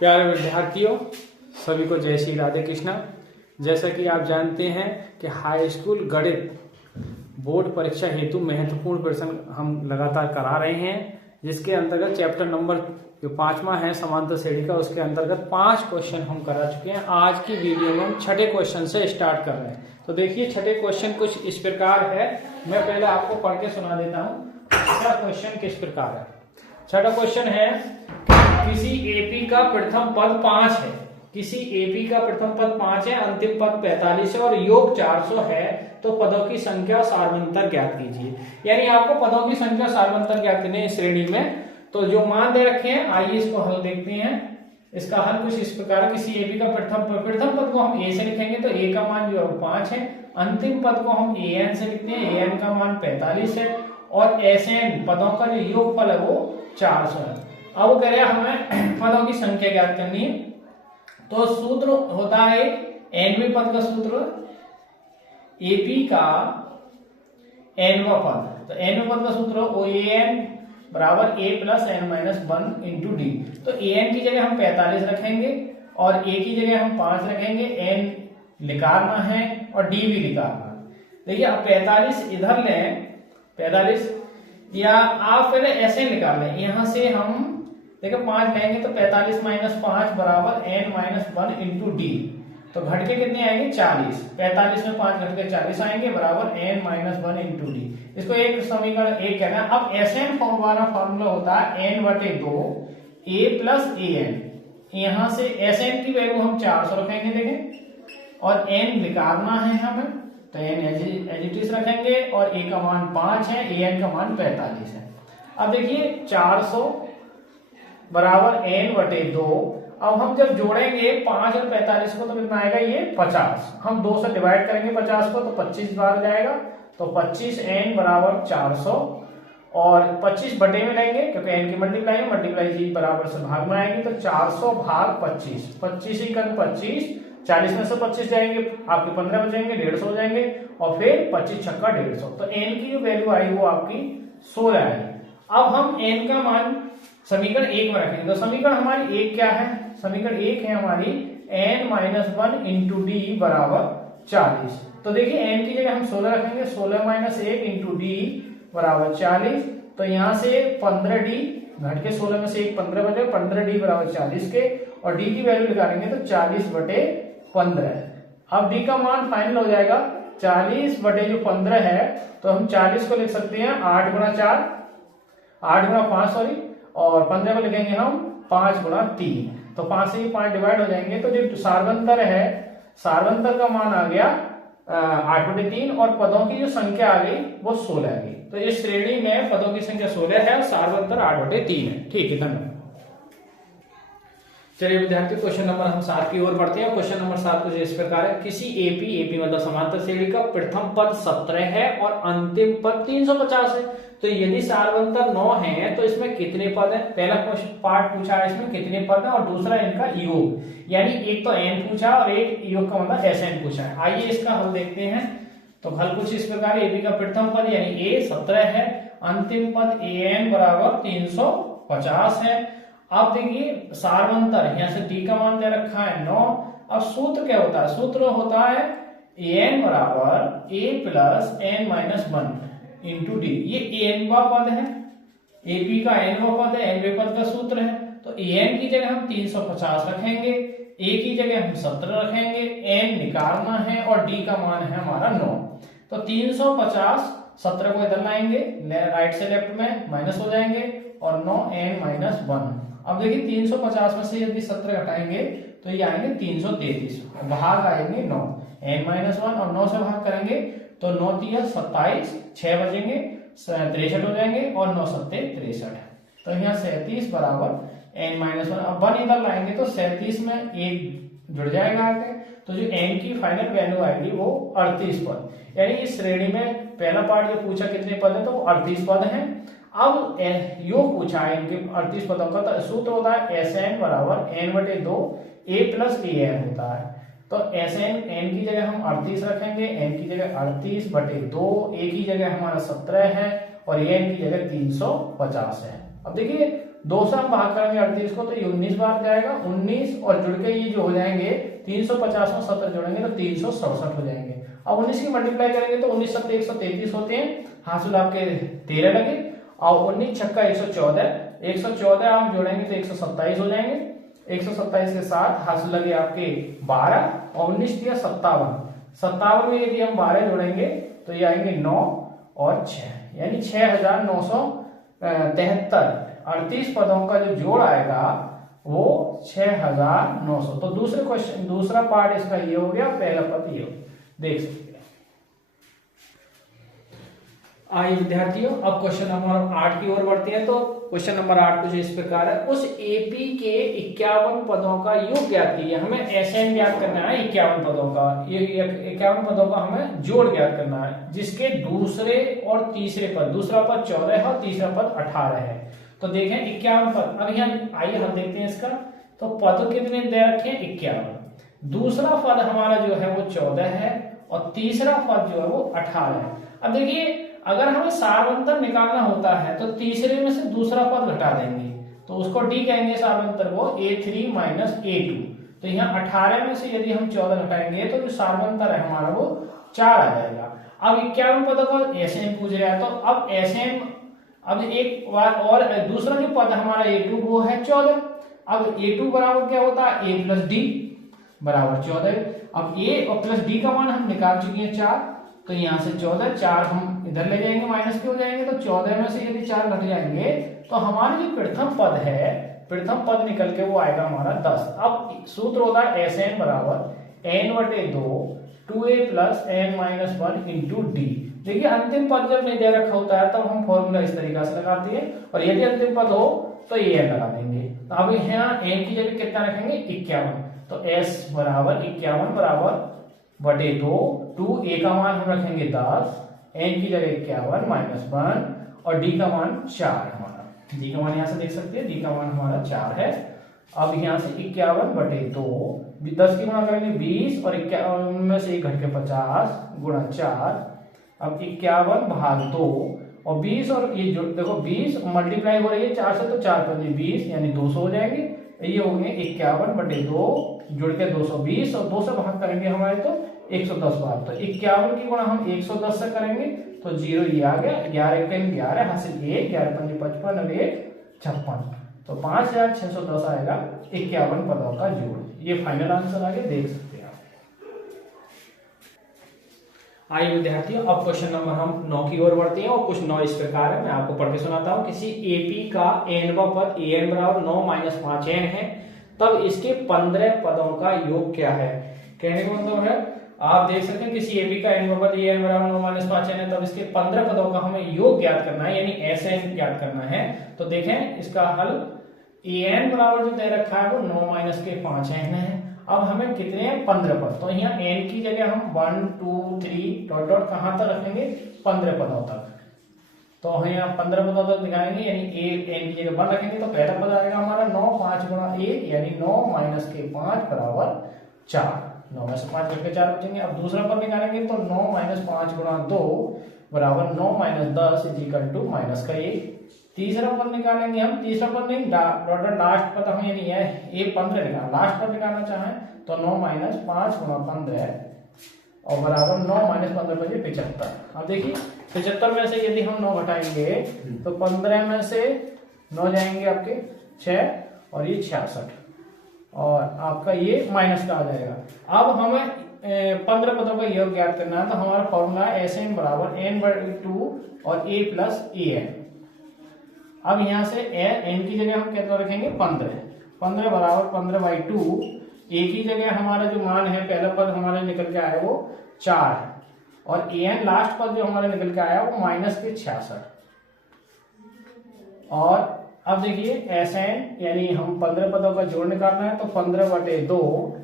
प्यारे विद्यार्थियों, सभी को जय श्री राधे कृष्णा। जैसा कि आप जानते हैं कि हाई स्कूल गणित बोर्ड परीक्षा हेतु महत्वपूर्ण प्रश्न हम लगातार करा रहे हैं, जिसके अंतर्गत चैप्टर नंबर जो 5वां है समांतर श्रेणी का, उसके अंतर्गत 5 क्वेश्चन हम करा चुके हैं। आज की वीडियो में हम छठे क्वेश्चन से स्टार्ट कर रहे हैं। तो देखिए, छठे क्वेश्चन कुछ इस प्रकार है। मैं पहले आपको पढ़ के सुना देता हूँ। छठा क्वेश्चन किस प्रकार है। छठा क्वेश्चन है, किसी एपी का प्रथम पद 5 है। किसी एपी का प्रथम पद 5 है, अंतिम पद 45 है और योग 400 है, तो पदों की संख्या सार्वंतर ज्ञात कीजिए। यानी आपको पदों की संख्या सार्वंतर ज्ञात करनी है इस श्रेणी में। तो जो मान दे रखे हैं, आइए इसको हल देखते हैं। इसका हल कुछ इस प्रकार है। किसी एपी का प्रथम पद को हम ए से लिखेंगे तो ए का मान जो है 5 है। अंतिम पद को हम ए एन से लिखते हैं, ए एन का मान 45 है और एस एन पदों का जो योगफल है वो 400 है। अब वो कह रहे हैं हमें पदों की संख्या ज्ञात करनी है। तो सूत्र होता है एनवें पद का सूत्र, एपी का एनवा पद। तो एनवें पद का सूत्र ओ ए एन बराबर A plus N minus 1 into D. तो ए एन की जगह हम 45 रखेंगे और ए की जगह हम 5 रखेंगे। एन निकालना है और डी भी निकालना है। देखिए, अब 45 इधर लें, 45 या आप पहले ऐसे निकाल लें। यहां से हम देखो 5 लेंगे तो 45 माइनस 5 बराबर n माइनस 1 इंटू डी। तो घट के कितने आएंगे 40। 45 में 5 घट के 40 आएंगे बराबर n माइनस 1 इंटू डी। इसको एक समीकरण एक कहना है। अब एसएन फॉर्म वाला फॉर्मूला होता है n बटे 2 a प्लस ए एन। यहां से एसएन की वैल्यू हम 400 रखेंगे, देखें, और n निकालना है हमें, तो n एजिटिस रखेंगे और a का मान 5 है, an का मान 45 है। अब देखिए 400 बराबर n बटे 2। अब हम जब जोड़ेंगे 5 और 45 को तो कितना आएगा, ये 50। हम 2 से डिवाइड करेंगे 50 को तो 25 बार हो जाएगा। तो 25n बराबर 400 और 25 बटे में लेंगे क्योंकि n की मल्टीप्लाई जी बराबर से भाग में आएगी। तो 400 भाग 25, 25 ही कर 25, 40 में से 25 जाएंगे, आपके 15 बचेंगे, 150 हो जाएंगे और फिर 25 छक्का 150। तो n की जो वैल्यू आई वो आपकी 16 आई। अब हम n का मान समीकरण 1 में रखेंगे। तो समीकरण हमारी 1 क्या है, समीकरण 1 है हमारी n माइनस 1 इंटू डी बराबर 40। तो देखिए n की जगह हम 16 रखेंगे, 16 माइनस 1 इंटू डी बराबर 40। तो यहाँ से 15 डी घट के 16 में से 1 15 बचे, 15 डी बराबर 40 के, और डी की वैल्यू निकालेंगे तो 40 बटे 15। अब डी का मान फाइनल हो जाएगा 40 बटे जो 15 है, तो हम 40 को लिख सकते हैं 8 गुणा 4, 8 गुणा 5 सॉरी, और 15 को लिखेंगे हम 5 गुणा 3। तो 5 से 5 डिवाइड हो जाएंगे। तो जो सार्वंतर है, सार्वंतर का मान आ गया 8 बटे 3 और पदों की जो संख्या आ गई वो 16 आ गई। तो इस श्रेणी में पदों की संख्या 16 है और सार्वंतर 8 बटे 3 है। ठीक है, धन्यवाद। चलिए विद्यार्थी, क्वेश्चन नंबर हम 7 की ओर बढ़ते हैं। क्वेश्चन नंबर 7 कुछ इस प्रकार है। किसी एपी मतलब समांतर श्रेणी का प्रथम पद 17 है और अंतिम पद 350 है। तो यदि सार्वंतर 9 है तो इसमें कितने पद हैं। पहला पार्ट पूछा है, इसमें कितने पद हैं, और दूसरा इनका योग, यानी एक तो n पूछा और एक योग का मतलब SN पूछा है। आइए इसका हल देखते हैं। तो हल कुछ इस प्रकार, एपी का प्रथम पद यानी a 17 है, अंतिम पद an बराबर 350 है। अब देखिए सार्वंतर, यहां से टी का मान दे रखा है 9। अब सूत्र क्या होता है, सूत्र होता है an बराबर a plus n minus 1 into D. ये एनवा पद है, एपी का एनवा पद है, एनवे पद का सूत्र है। तो एन की जगह हम 350 रखेंगे, ए की जगह हम 17 रखेंगे, एन निकालना है और डी का मान है हमारा 9। तो 350, 17 को इधर लाएंगे, राइट से लेफ्ट में माइनस हो जाएंगे और 9 n माइनस 1। अब देखिए 350 में से यदि 17 घटाएंगे तो ये आएंगे 333, भाग आएंगे 9, n माइनस 1 और 9 से भाग करेंगे तो 9 3 27, 6 बचेंगे, 63 हो जाएंगे और 9 7 63। तो यहाँ 37 बराबर n माइनस 1। अब 1 इधर लाएंगे तो 37 में 1 जुड़ जाएगा आगे। तो जो n की फाइनल वैल्यू आएगी वो 38 पद। यानी इस श्रेणी में पहला पार्ट जो पूछा कितने पद है, तो वो 38 पद हैं। अब योग पूछा है इनके 38 पदों का। तो सूत्र होता है SN बराबर n बटे 2 a प्लस ए एन होता है। तो SN n की जगह हम 38 रखेंगे, n की जगह 38 बटे 2, a की जगह हमारा 17 है और an की जगह 350 है। अब देखिए 2 से हम भाग करेंगे 38 को तो ये 19 बार जाएगा, 19 और जुड़ के ये जो हो जाएंगे 350 में 70 जोड़ेंगे तो 367 हो जाएंगे। अब 19 की मल्टीप्लाई करेंगे तो 19 7 133 होते हैं, हासिल आपके 13 लगे, और 19 छक्का 114, 114 आप जोड़ेंगे तो 127 हो जाएंगे, 127 के साथ हासिल लगे आपके 12 और 19 दिया 57, 57 में यदि हम 12 जोड़ेंगे तो ये आएंगे 9 और 6, यानी 6973। 38 पदों का जो जोड़ आएगा वो 6900। तो दूसरे क्वेश्चन, दूसरा पार्ट इसका ये हो गया, पहला पद ये हो, देख सकते हैं। आइए विद्यार्थियों, अब क्वेश्चन नंबर 8 की ओर बढ़ते हैं। तो क्वेश्चन नंबर 8 कुछ इस प्रकार है, उस एपी के 51 पदों का योग ज्ञात कीजिए। हमें एसएन ज्ञात करना है 51 पदों का, ये 51 पदों का हमें जोड़ ज्ञात करना है, जिसके दूसरे और तीसरे पद, दूसरा पद 14 है और तीसरा पद 18 है। तो देखें 51 पद, अब यहाँ आइए हम देखते हैं इसका। तो पद कितने दे रखे हैं 51, दूसरा पद हमारा जो है वो 14 है और तीसरा पद जो है वो 18 है। अब देखिए अगर हमें सारवंतर निकालना होता है तो तीसरे में से दूसरा पद घटा देंगे, तो उसको डी कहेंगे सारवंतर को, A3 माइनस A2। तो यहाँ 18 में से यदि हम 14 घटाएंगे तो जो सारवंतर है हमारा वो 4 आ जाएगा। अब 51 पदों को एसएन पूछ रहा है, तो अब एसएन, अब एक बार और दूसरा जो पद हमारा A2 वो है 14। अब A2 बराबर क्या होता है, A प्लस डी बराबर 14। अब A और प्लस डी का मान हम निकाल चुके हैं 4, तो यहाँ से 14, 4 हम इधर ले जाएंगे, माइनस के हो जाएंगे, तो 14 में से यदि 4 घट जाएंगे तो हमारा जो प्रथम पद है, प्रथम पद निकल के वो आएगा हमारा 10। अब सूत्र होता है एसएन बराबर n/2 2a plus n minus 1 into D. देखिए अंतिम पद जब नहीं दे रखा होता है तब हम फॉर्मूला इस तरीका से लगाते हैं, और यदि अंतिम पद हो तो ये लगा देंगे। तो अब यहाँ n की जगह कितना रखेंगे 51, तो s बराबर 51 बराबर बटे 2, 2a का मान हम रखेंगे 10, n की जगह 51 माइनस 1 और d का मान 4 हमारा, d का मान यहाँ से देख सकते हैं, d का मान हमारा 4 है। अब यहाँ से 51 बटे 2, 10 की गुणा करेंगे 20 और 51 में से 1 घट के 50 गुणा 4। अब 51 भाग 2 और 20 और ये जो देखो 20 मल्टीप्लाई हो रही है 4 से, तो 4 पर 20 यानी 200 हो जाएंगे। ये हो गए 51 बटे 2 जुड़ के 220 और 2 से भाग करेंगे हमारे तो 110 बार। तो 51 की गुणा हम 110 से करेंगे तो 0 ये आ गया, 11 1 11 हासिल 1, 11 5 55 और 1 56, तो 5610 आएगा 51 पदों का जोड़। ये फाइनल आंसर आगे देख सकते हैं आप। आइए विद्यार्थियों, अब क्वेश्चन नंबर हम 9 की ओर बढ़ते हैं, और कुछ 9 इस प्रकार है, मैं आपको पढ़ के सुनाता हूँ। किसी एपी का nवां पद an बराबर 9 माइनस 5n है, तब इसके 15 पदों का योग क्या है। कहने का मतलब है, आप देख सकते हैं किसी एपी का nवां पद an बराबर 9 माइनस 5n है, तब इसके 15 पदों का हमें योग ज्ञात करना है, यानी एसएन ज्ञात करना है। तो देखें इसका हल, an बराबर जो दे रखा है वो 9 माइनस के 5n है। अब हमें कितने हैं 15 पद, तो यहाँ n की जगह हम 1 2 3 डॉट डॉट कहां तक रखेंगे 15 पदों तक। तो हम यहाँ 15 पदों तक दिखाएंगे, यानी n की जगह 1 रखेंगे तो पहला पद आएगा हमारा 9, 5 गुणा 1 यानी 9 माइनस के 5 बराबर 4, 9 में से 5 करके 4 बचेंगे। अब दूसरा पद निकालेंगे तो 9 माइनस 5 गुणा 2 बराबर 9 minus 10 is equal to minus का 1। तीसरा पद निकालेंगे हम, तीसरा पद नहीं डॉट लास्ट पद हम यानी है ये 15 निकालना, लास्ट पद निकालना चाहें तो 9 माइनस 5 गुणा 15 और बराबर 9 माइनस 15 बजे 75। अब देखिए 75 में से यदि हम 9 घटाएंगे तो 15 में से 9 जाएंगे आपके 6 और ये 66 और आपका ये माइनस का आ जाएगा। अब हमें 15 पदों का योग ज्ञात करना है, तो हमारा फॉर्मूला है एसएन बराबर n/2 और a प्लस an। अब यहाँ से n की जगह हम कितना रखेंगे 15, 15 बराबर 15/2, a की जगह हमारा जो मान है पहला पद हमारा निकल के आया वो 4 और an लास्ट पद जो हमारा निकल के आया वो माइनस के 66। और अब देखिए एसएन यानी हम 15 पदों का जोड़ निकालना है, तो 15/2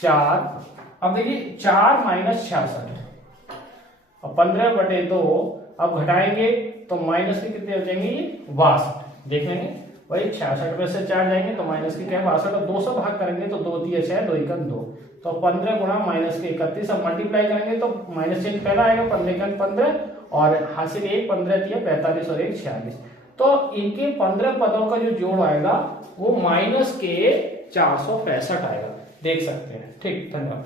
4, अब देखिए 4 माइनस 66 और 15/2 अब घटाएंगे तो माइनस के कितने हो जाएंगे 62, देख लेंगे वही 66 में से 4 जाएंगे तो माइनस के क्या 62 और 2 से भाग करेंगे तो 2 3 6 2 1 2, तो 15 गुणा माइनस के 31। अब मल्टीप्लाई करेंगे तो माइनस चिन्ह पहला आएगा 15 15 और हासिल 1 15 3 45 और 1 46। तो इनके 15 पदों का जो जोड़ आएगा वो माइनस के 465 आएगा, देख सकते हैं। ठीक, धन्यवाद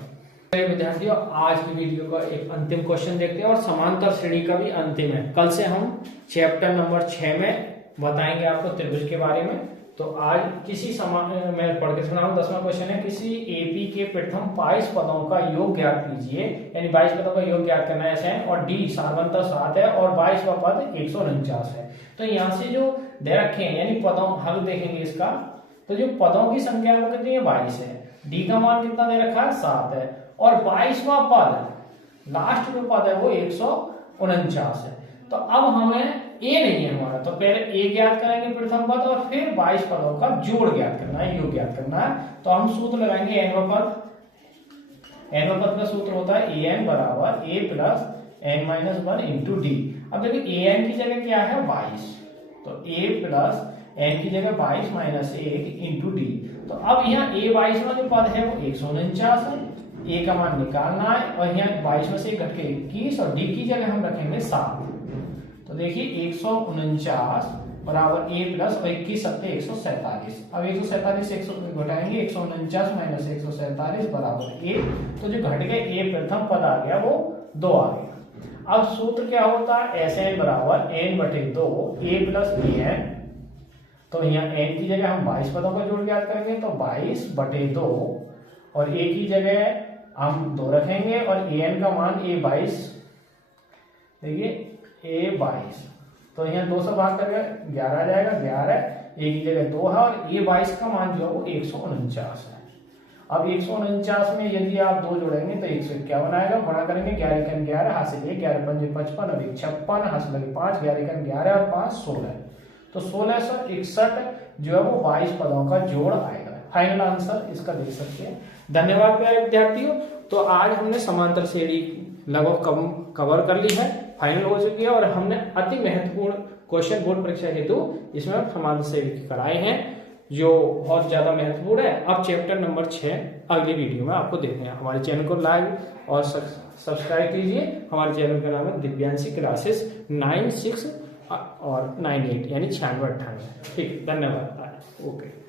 विद्यार्थियों। आज की वीडियो का एक अंतिम क्वेश्चन देखते हैं और समांतर श्रेणी का भी अंतिम है। कल से हम चैप्टर नंबर 6 में बताएंगे आपको त्रिभुज के बारे में। तो आज मैं पढ़ के सुनाऊं। 10वां क्वेश्चन है, किसी एपी के प्रथम 22 पदों का योग ज्ञात कीजिए, यानी 22 पदों का योग ज्ञात करना है ऐसे है, और डी सार्वंतर 7 है और 22वां पद 149 है। तो यहाँ से जो दे रखे हैं यानी पदों हल देखेंगे इसका, तो जो पदों की संख्या वो कितनी है 22 है, डी का मान कितना दे रखा है 7 है, और 22वां पद लास्ट में पद है वो 149 है। तो अब हमें ए नहीं है हमारा, तो पहले ए ज्ञात करेंगे प्रथम पद और फिर 22 पदों का जोड़ ज्ञात करना है, योग ज्ञात करना है। तो हम सूत्र लगाएंगे एनवा पद का सूत्र होता है ए एन बराबर A plus N minus 1 into D. अब देखिए ए एन की जगह क्या है 22, तो ए प्लस एन की जगह 22 माइनस 1 इंटू डी। तो अब यहाँ ए 22वां जो पद है वो 149 है, ए का मान निकालना है, और यहाँ 22 में से घट के 21 और डी की जगह हम रखेंगे 7। तो देखिए 149 बराबर ए प्लस और 21 सत्ते 147। अब 147 से 100 घटाएंगे, 149 माइनस 147 बराबर ए। तो जो घट के ए प्रथम पद आ गया वो 2 आ गया। अब सूत्र क्या होता है, एस एन बराबर एन बटे 2 ए प्लस ए एन। तो यहाँ एन की जगह हम 22 पदों का जोड़ ज्ञात करेंगे, तो 22 बटे 2 और ए की जगह हम 2 रखेंगे और ए एन का मान ए 22, देखिए ए 22, तो यहाँ 2 से भाग करके 11 आ जाएगा, 11 ए की जगह 2 है और ए 22 का मान जो है वो 149 है। अब 149 में यदि आप 2 जोड़ेंगे तो 151 आएगा, गुणा करेंगे 11 × 11 हाथ से 11 × 5 55 और 56 हाथ से लगे 5, 11 × 11 और 5 16, तो 1661 जो है वो 22 पदों का जोड़ आएगा। फाइनल आंसर इसका देख सकते हैं। धन्यवाद प्यारे विद्यार्थियों। तो आज हमने समांतर श्रेणी लगभग कवर कर ली है, फाइनल हो चुकी है, और हमने अति महत्वपूर्ण क्वेश्चन बोर्ड परीक्षा हेतु इसमें समांतर श्रेणी कराए हैं जो बहुत ज्यादा महत्वपूर्ण है। अब चैप्टर नंबर 6 अगली वीडियो में आपको देखते हैं। हमारे चैनल को लाइक और सब्सक्राइब कीजिए। हमारे चैनल का नाम है दिव्यांशी क्लासेस 96 और 98 यानी 96 98। ठीक, धन्यवाद। ओके।